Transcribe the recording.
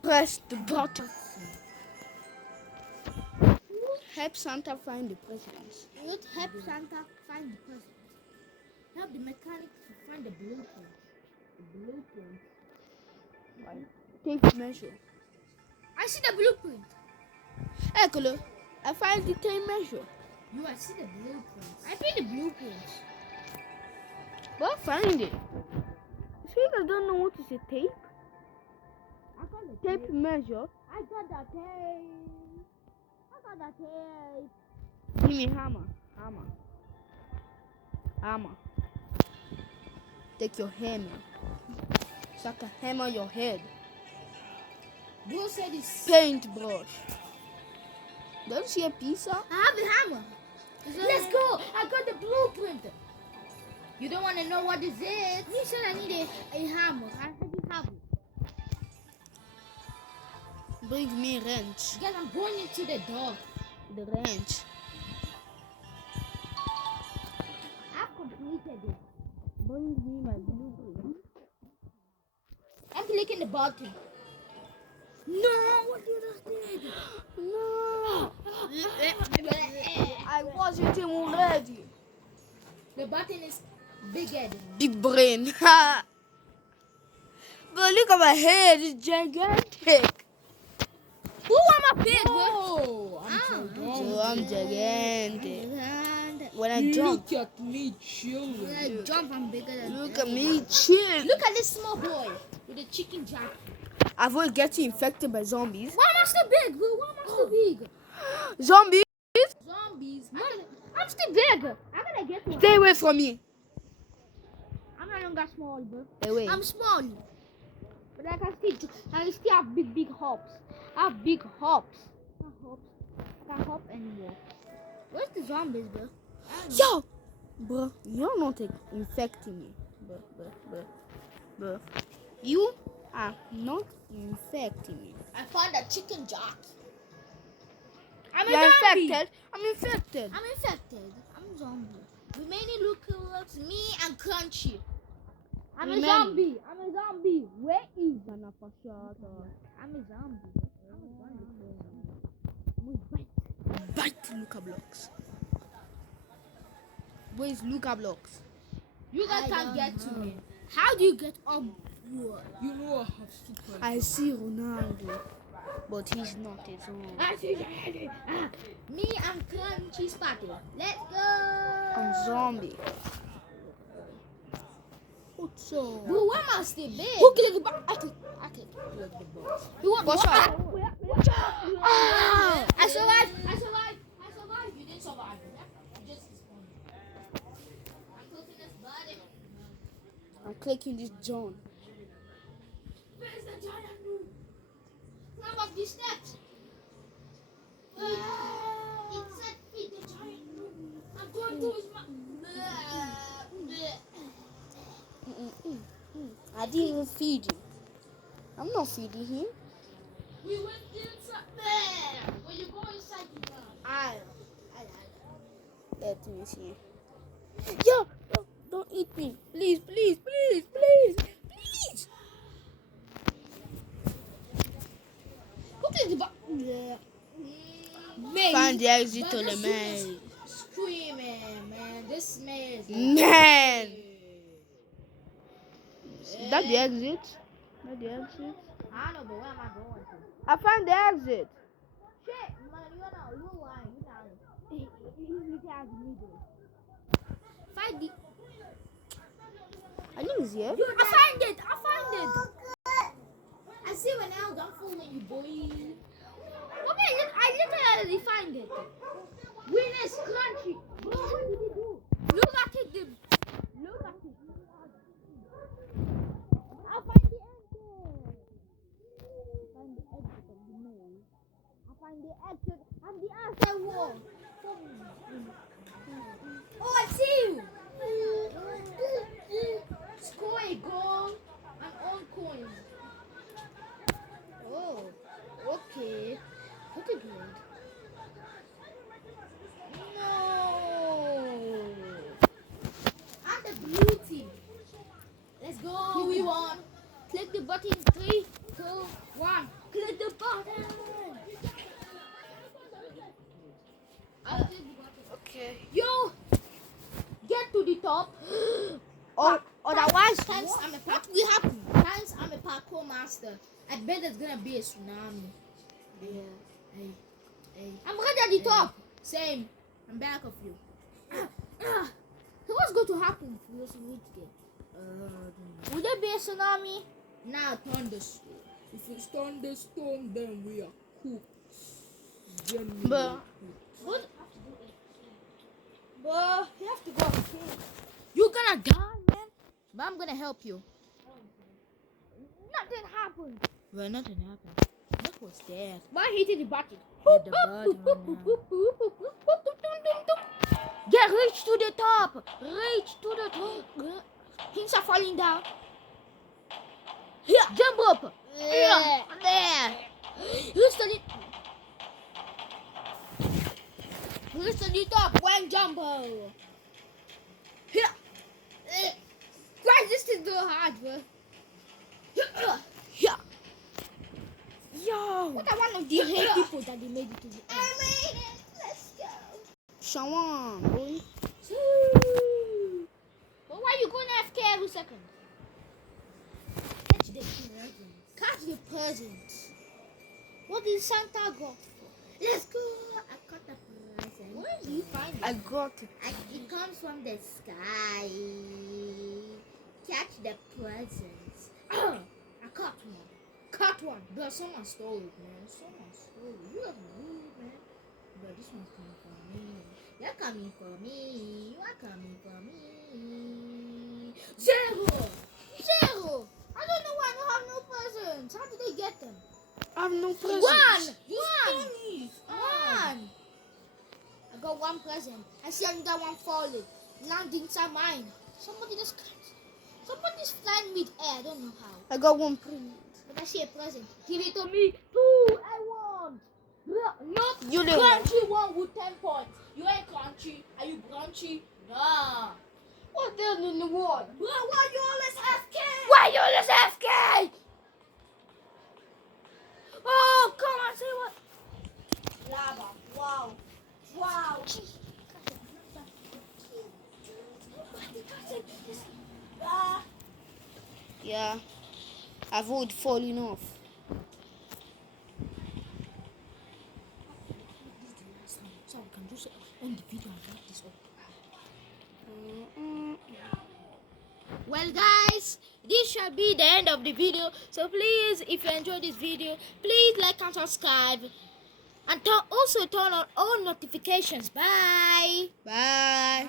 Press the button. Help Santa find the presidents. Not help Santa find the president. Help the mechanic to find the blueprint. The blueprint. Tape measure. I see the blueprint. Ekolo, I find the tape measure. You I see the blueprint. I see the blueprint. But find it. So you guys don't know what is a tape? I got the Tape measure. I got the tape. I got the tape. Give me hammer. Hammer. Take your hammer. So I can hammer your head. Bro said it's Paintbrush. Don't you see a pizza? I have a hammer. Let's go. I got the blueprint. You don't want to know what this is? Me said I need a hammer. I already have it. Bring me a wrench. Guys, I'm going into the door. The wrench. I've completed it. Bring me my blueprint. I'm clicking the button. No, what did I do? No. I was eating already. The button is bigger than Big brain. But look at my head. It's gigantic. who am I big? Oh, I'm gigantic. When I jump. Look at me chilling. When I jump, I'm bigger than Look at me chill. Look at this small boy with a chicken jacket. Avoid getting infected by zombies. Why am I still big, bro? Why am I still big? Zombies? Zombies. I'm still big. I'm gonna get one. Stay away from me. I'm no longer small, bro. Stay away. I'm small. But I still have big hops. I have big hops. I can't hop anymore. Where's the zombies, bro? Yo! Bro, you're not infecting me. Bro. You are not infecting me. I found a chicken jack. I'm You're a zombie. infected. I'm infected. I'm infected. I'm a zombie. Remaining lookalikes, me and Crunchy. I'm a zombie. Where is Anafashata. I'm a zombie. Bite Luca blocks. Where is Luca blocks? You guys can't get to me. How do you get up? You know I have super. I see Ronaldo, but he's not his own. Me and Crunchy's party. Let's go. I'm zombie. What's up? Bro, why am I still big? Who clicked the button? I click the button. You want Watch out. Ah! I survived. You didn't survive. You just spawned. I'm clicking this button. I'm clicking this John. Where's the giant room? Climb up these steps. It said feed the giant room. I'm going to his mouth. I didn't even feed him. I'm not feeding him. We went inside there. When you go inside the car. Let me see. Yo, don't eat me. Please. Go to the back. Find the exit to the maze. Screaming, man. This maze. Man. Is that the exit? I don't know, but where am I going to? I found the exit. Shit, man, you're lying. He's looking at me, though. Find the. I think it's here. I find it. I see one now. Don't fool me, you boy. Okay, I literally find it. Winners Crunchy. Bro, what did he do? Look at it. I find the exit. I find the exit and the outside wall. Oh, I see you. Score a goal and own coins. Oh, okay. Pretty good. No. I'm the blue team. Let's go. We won. Click the button. 3, 2, 1. I bet there's gonna be a tsunami. Yeah. Hey. I'm right at the top. Same. I'm back of you. So what's going to happen if we reach there? Will there be a tsunami? Nah, thunderstorm. If it's thunderstorm, then we are cooked. Then we But- are cooked. What? But you have to go upstairs. You're gonna die, man. But I'm gonna help you. Nothing happened. Well, nothing happened. That was dead. Why hitting the bucket? Hit the button. Get reach to the top. Reach to the top. Things are falling down. Here, jump up. Here, there. Reach to the. Reach to the top. One jump. Here. Guys, this is so hard, bro. Here. Yo. What are one of these hate people that they made it to the end? I made it. Let's go. Shawan, boy. Well, why you going AFK every second? Catch the presents. Catch the presents. What did Santa got for? Let's go. I got the present. Where do you find it? I got it. It comes from the sky. Catch the presents. I caught one. Caught one. But someone stole it, man. Someone stole it. You guys are rude, man. But this one's coming for me. You're coming for me. You are coming for me. Zero. I don't know why I don't have no presents. How did they get them? I have no presents. One. I got one present. I see another one falling. Land inside mine. Somebody's flying mid-air. I don't know how. I got one present. But I see a present. Give it to me. Two. I want. Nope. You didn't. Crunchy one with 10 points. You ain't crunchy. Are you crunchy? Nah. What the hell in the wall? Bro, why you always AFK? Why you always AFK? Oh, come on, say what? Lava. Wow. Wow. Yeah. Avoid falling off. So we can just end the video and wrap this up. Well, guys, this shall be the end of the video. So please, if you enjoyed this video, please like and subscribe. And also turn on all notifications. Bye. Bye.